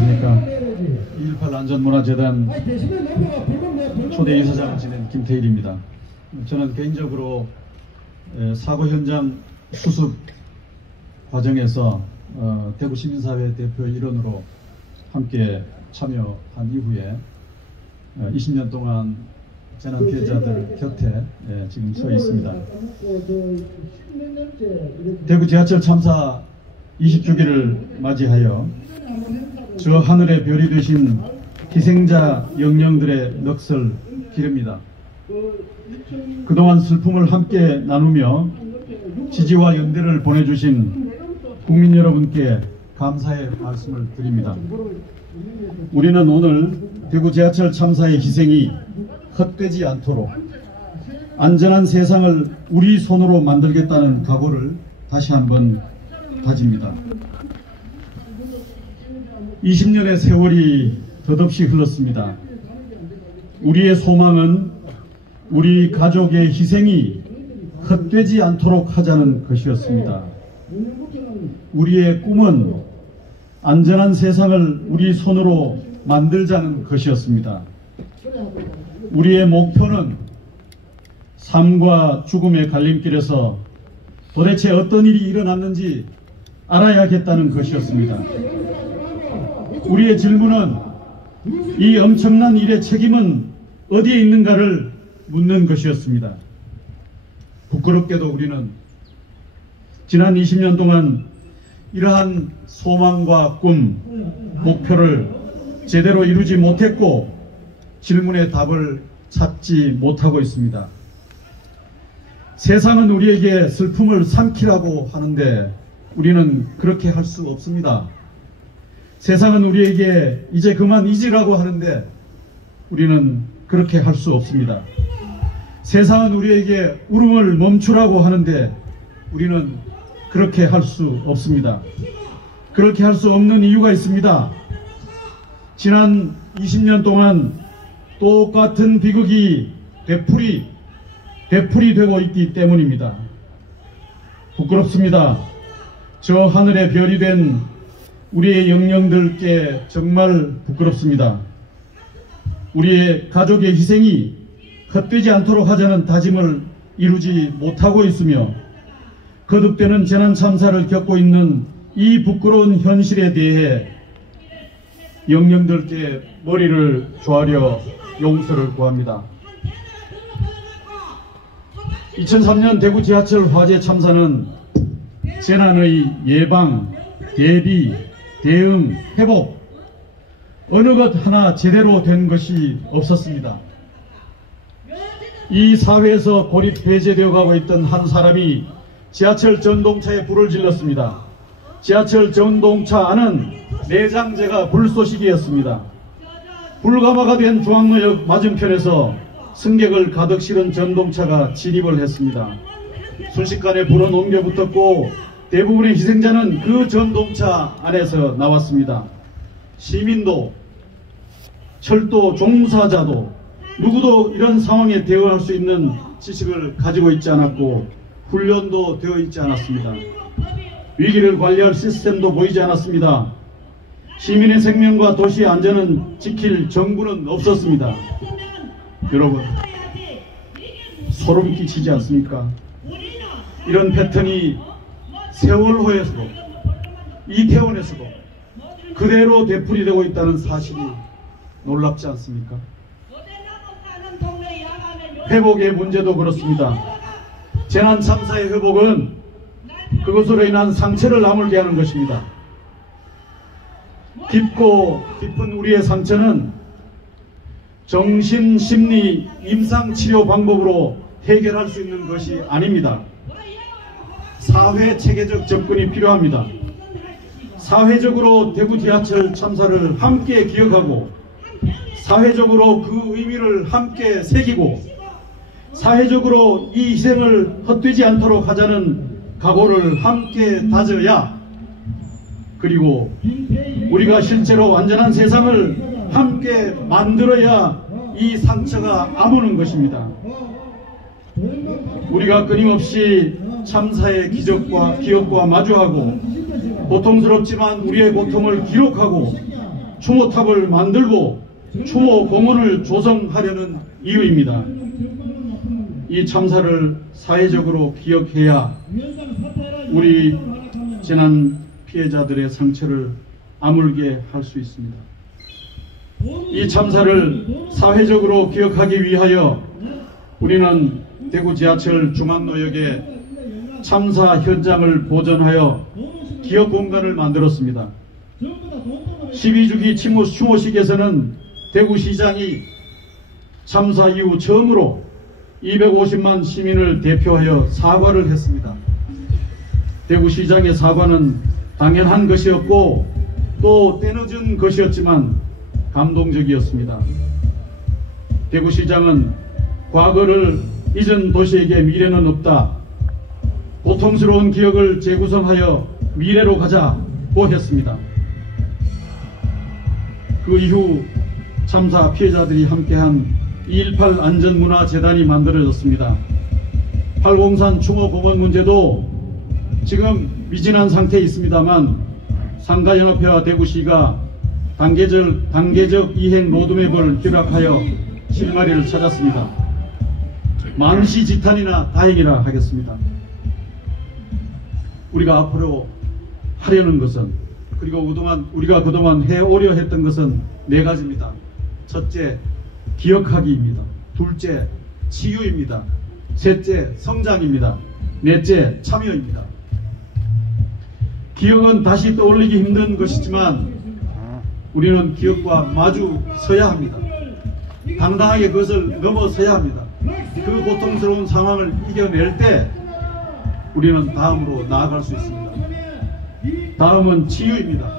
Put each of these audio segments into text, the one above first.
안녕하십니까. 2.18 안전문화재단 초대 이사장을 지낸 김태일입니다. 저는 개인적으로 사고 현장 수습 과정에서 대구시민사회 대표 일원으로 함께 참여한 이후에 20년 동안 재난 피해자들 곁에 지금 서 있습니다. 대구 지하철 참사 20주기를 맞이하여 저 하늘의 별이 되신 희생자 영령들의 넋을 기릅니다. 그동안 슬픔을 함께 나누며 지지와 연대를 보내주신 국민 여러분께 감사의 말씀을 드립니다. 우리는 오늘 대구 지하철 참사의 희생이 헛되지 않도록 안전한 세상을 우리 손으로 만들겠다는 각오를 다시 한번 다집니다. 20년의 세월이 덧없이 흘렀습니다. 우리의 소망은 우리 가족의 희생이 헛되지 않도록 하자는 것이었습니다. 우리의 꿈은 안전한 세상을 우리 손으로 만들자는 것이었습니다. 우리의 목표는 삶과 죽음의 갈림길에서 도대체 어떤 일이 일어났는지 알아야겠다는 것이었습니다. 우리의 질문은 이 엄청난 일의 책임은 어디에 있는가를 묻는 것이었습니다. 부끄럽게도 우리는 지난 20년 동안 이러한 소망과 꿈, 목표를 제대로 이루지 못했고 질문의 답을 찾지 못하고 있습니다. 세상은 우리에게 슬픔을 삼키라고 하는데 우리는 그렇게 할 수 없습니다. 세상은 우리에게 이제 그만 잊으라고 하는데 우리는 그렇게 할 수 없습니다. 세상은 우리에게 울음을 멈추라고 하는데 우리는 그렇게 할 수 없습니다. 그렇게 할 수 없는 이유가 있습니다. 지난 20년 동안 똑같은 비극이 되풀이되고 있기 때문입니다. 부끄럽습니다. 저 하늘의 별이 된 우리의 영령들께 정말 부끄럽습니다. 우리의 가족의 희생이 헛되지 않도록 하자는 다짐을 이루지 못하고 있으며 거듭되는 재난 참사를 겪고 있는 이 부끄러운 현실에 대해 영령들께 머리를 조아려 용서를 구합니다. 2003년 대구 지하철 화재 참사는 재난의 예방, 대비, 대응, 회복 어느 것 하나 제대로 된 것이 없었습니다. 이 사회에서 고립 배제되어 가고 있던 한 사람이 지하철 전동차에 불을 질렀습니다. 지하철 전동차 안은 내장재가 불쏘시개였습니다. 불가마가 된 중앙로역 맞은편에서 승객을 가득 실은 전동차가 진입을 했습니다. 순식간에 불은 옮겨 붙었고 대부분의 희생자는 그 전동차 안에서 나왔습니다. 시민도 철도 종사자도 누구도 이런 상황에 대응할 수 있는 지식을 가지고 있지 않았고 훈련도 되어 있지 않았습니다. 위기를 관리할 시스템도 보이지 않았습니다. 시민의 생명과 도시의 안전은 지킬 정부는 없었습니다. 여러분, 소름 끼치지 않습니까? 이런 패턴이 세월호에서도 이태원에서도 그대로 되풀이되고 있다는 사실이 놀랍지 않습니까? 회복의 문제도 그렇습니다. 재난 참사의 회복은 그것으로 인한 상처를 아물게 하는 것입니다. 깊고 깊은 우리의 상처는 정신, 심리, 임상치료 방법으로 해결할 수 있는 것이 아닙니다. 사회 체계적 접근이 필요합니다. 사회적으로 대구 지하철 참사를 함께 기억하고 사회적으로 그 의미를 함께 새기고 사회적으로 이 희생을 헛되지 않도록 하자는 각오를 함께 다져야 그리고 우리가 실제로 안전한 세상을 함께 만들어야 이 상처가 아무는 것입니다. 우리가 끊임없이 참사의 기억과 마주하고 고통스럽지만 우리의 고통을 기록하고 추모탑을 만들고 추모공원을 조성하려는 이유입니다. 이 참사를 사회적으로 기억해야 우리 재난 피해자들의 상처를 아물게 할 수 있습니다. 이 참사를 사회적으로 기억하기 위하여 우리는 대구 지하철 중앙로역에 참사 현장을 보존하여 기억 공간을 만들었습니다. 12주기 추모식에서는 대구시장이 참사 이후 처음으로 250만 시민을 대표하여 사과를 했습니다. 대구시장의 사과는 당연한 것이었고 또 때늦은 것이었지만 감동적이었습니다. 대구시장은 과거를 잊은 도시에게 미래는 없다. 고통스러운 기억을 재구성하여 미래로 가자고 했습니다. 그 이후 참사 피해자들이 함께한 2.18 안전문화재단이 만들어졌습니다. 팔공산 추모공원 문제도 지금 미진한 상태에 있습니다만 상가연합회와 대구시가 단계적 이행 로드맵을 기록하여 실마리를 찾았습니다. 만시지탄이나 다행이라 하겠습니다. 우리가 앞으로 하려는 것은, 그리고 우리가 그동안 해오려 했던 것은 4가지입니다. 첫째, 기억하기입니다. 둘째, 치유입니다. 셋째, 성장입니다. 넷째, 참여입니다. 기억은 다시 떠올리기 힘든 것이지만 우리는 기억과 마주 서야 합니다. 당당하게 그것을 넘어서야 합니다. 그 고통스러운 상황을 이겨낼 때 우리는 다음으로 나아갈 수 있습니다. 다음은 치유입니다.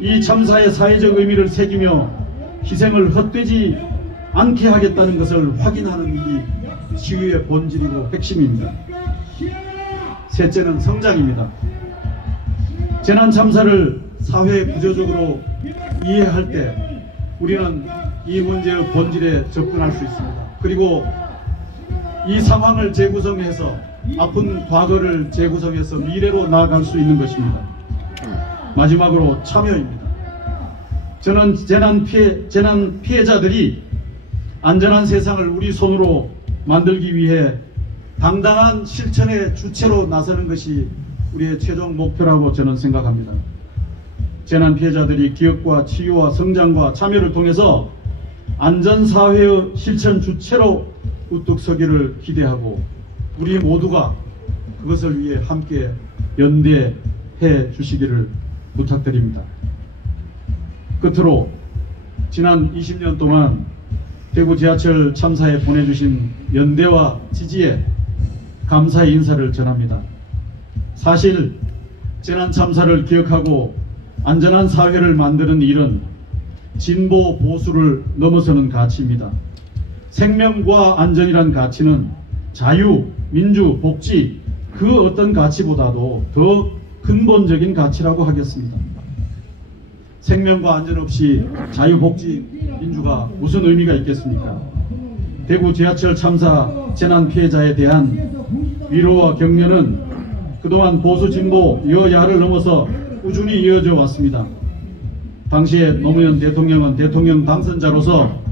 이 참사의 사회적 의미를 새기며 희생을 헛되지 않게 하겠다는 것을 확인하는 일이 치유의 본질이고 핵심입니다. 셋째는 성장입니다. 재난 참사를 사회 구조적으로 이해할 때 우리는 이 문제의 본질에 접근할 수 있습니다. 그리고 이 상황을 재구성해서 아픈 과거를 재구성해서 미래로 나아갈 수 있는 것입니다. 마지막으로 참여입니다. 저는 재난 피해자들이 안전한 세상을 우리 손으로 만들기 위해 당당한 실천의 주체로 나서는 것이 우리의 최종 목표라고 저는 생각합니다. 재난 피해자들이 기억과 치유와 성장과 참여를 통해서 안전사회의 실천 주체로 우뚝 서기를 기대하고 우리 모두가 그것을 위해 함께 연대해 주시기를 부탁드립니다. 끝으로 지난 20년 동안 대구 지하철 참사에 보내주신 연대와 지지에 감사의 인사를 전합니다. 사실 재난 참사를 기억하고 안전한 사회를 만드는 일은 진보 보수를 넘어서는 가치입니다. 생명과 안전이란 가치는 자유, 민주, 복지 그 어떤 가치보다도 더 근본적인 가치라고 하겠습니다. 생명과 안전 없이 자유, 복지, 민주가 무슨 의미가 있겠습니까? 대구 지하철 참사 재난 피해자에 대한 위로와 격려는 그동안 보수 진보 여야를 넘어서 꾸준히 이어져 왔습니다. 당시에 노무현 대통령은 대통령 당선자로서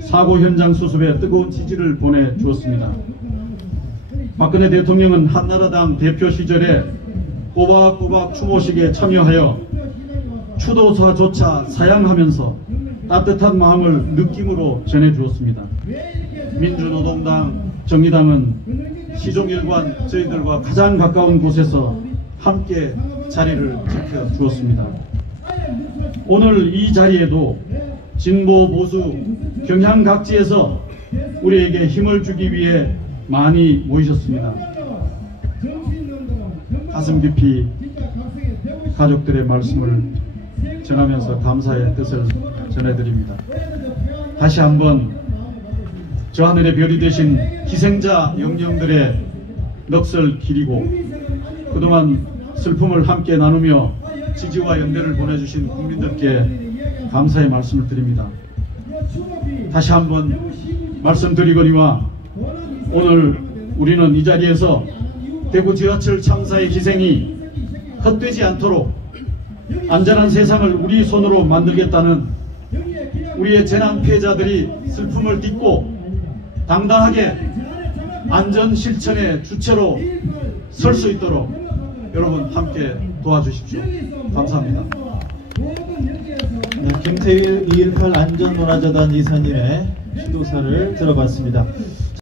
사고 현장 수습에 뜨거운 지지를 보내주었습니다. 박근혜 대통령은 한나라당 대표 시절에 꼬박꼬박 추모식에 참여하여 추도사조차 사양하면서 따뜻한 마음을 느낌으로 전해주었습니다. 민주노동당, 정의당은 시종일관 저희들과 가장 가까운 곳에서 함께 자리를 지켜주었습니다. 오늘 이 자리에도 진보 보수 경향각지에서 우리에게 힘을 주기 위해 많이 모이셨습니다. 가슴 깊이 가족들의 말씀을 전하면서 감사의 뜻을 전해드립니다. 다시 한번 저 하늘의 별이 되신 희생자 영령들의 넋을 기리고 그동안 슬픔을 함께 나누며 지지와 연대를 보내주신 국민들께 감사의 말씀을 드립니다. 다시 한번 말씀드리거니와 오늘 우리는 이 자리에서 대구 지하철 참사의 희생이 헛되지 않도록 안전한 세상을 우리 손으로 만들겠다는 우리의 재난 피해자들이 슬픔을 딛고 당당하게 안전 실천의 주체로 설 수 있도록 여러분 함께 도와주십시오. 감사합니다. 네, 김태일 2.18 안전문화재단 이사님의 시도사를 들어봤습니다.